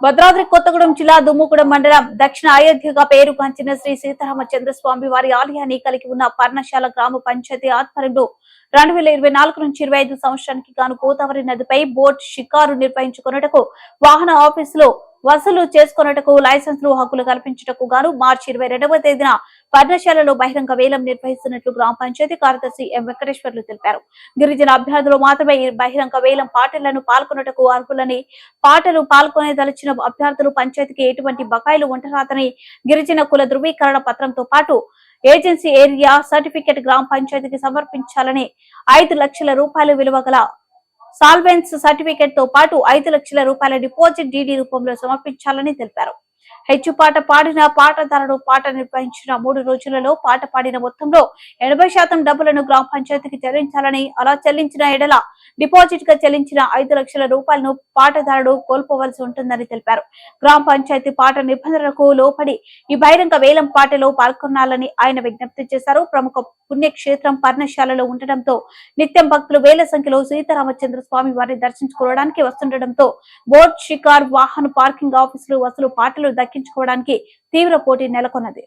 భద్రాద్రి కొత్తగూడెం జిల్లా దుమ్ముగూడెం మండలం దక్షిణ అయోధ్యగా పేరుగాంచిన శ్రీ సీతారామచంద్ర స్వామి వారి ఆలయాన్ని కలిగి ఉన్న పర్ణశాల గ్రామ పంచాయతీ ఆధ్వర్యంలో 2024 నుంచి 25 సంవత్సరానికి గాను గోదావరి నదిపై బోట్ షికారు నిర్వహించుకున్నటకు వాహన ఆఫీసులో వసూలు చేసుకున్నటకు లైసెన్సులు హక్కులు కల్పించటకు గాను మార్చి 22వ తేదీన పర్ణశాలలో బహిరంగ వేలం నిర్వహిస్తున్నట్లు గ్రామ పంచాయతీ కార్యదర్శి ఎం వెంకటేశ్వర్లు తెలిపారు. గిరిజన అభ్యర్థులు మాత్రమే ఈ బహిరంగ వేలం పాటలను పాల్గొనటకు అర్హులని, పాటలు పాల్గొనేదలిచిన అభ్యర్థులు పంచాయతీకి ఎటువంటి బకాయిలు ఉండరాదని, గిరిజన కుల ధృవీకరణ పత్రంతో పాటు ఏజెన్సీ ఏరియా సర్టిఫికెట్ గ్రామ పంచాయతీకి సమర్పించాలని, 5 లక్షల రూపాయల విలువ గల సాల్వెన్స్ సర్టిఫికెట్ తో పాటు 5 లక్షల రూపాయల డిపాజిట్ డీడీ రూపంలో సమర్పించాలని తెలిపారు. హెచ్చు పాట పాడిన పాటదారుడు పాట నిర్వహించిన 3 రోజులలో పాట పాడిన మొత్తంలో 80% డబ్బులను గ్రామ పంచాయతీకి చెల్లించాలని, అలా చెల్లించిన ఎడల డిపాజిట్ గా చెల్లించిన 5 లక్షల రూపాయలను పాటదారుడు కోల్పోవలసి ఉంటుందని తెలిపారు. గ్రామ పంచాయతీ పాట నిబంధనలకు లోపడి ఈ బహిరంగ వేలం పాటలో పాల్గొనాలని ఆయన విజ్ఞప్తి చేశారు. ప్రముఖ పుణ్యక్షేత్రం పర్ణశాలలో ఉండడంతో నిత్యం భక్తులు వేల సంఖ్యలో సీతారామచంద్ర స్వామి వారిని దర్శించుకోవడానికి వస్తుండటంతో బోట్ షికార్, వాహన పార్కింగ్ ఆఫీసులు వసూలు పాటలు దక్కించుకోవడానికి తీవ్ర పోటీ నెలకొన్నది.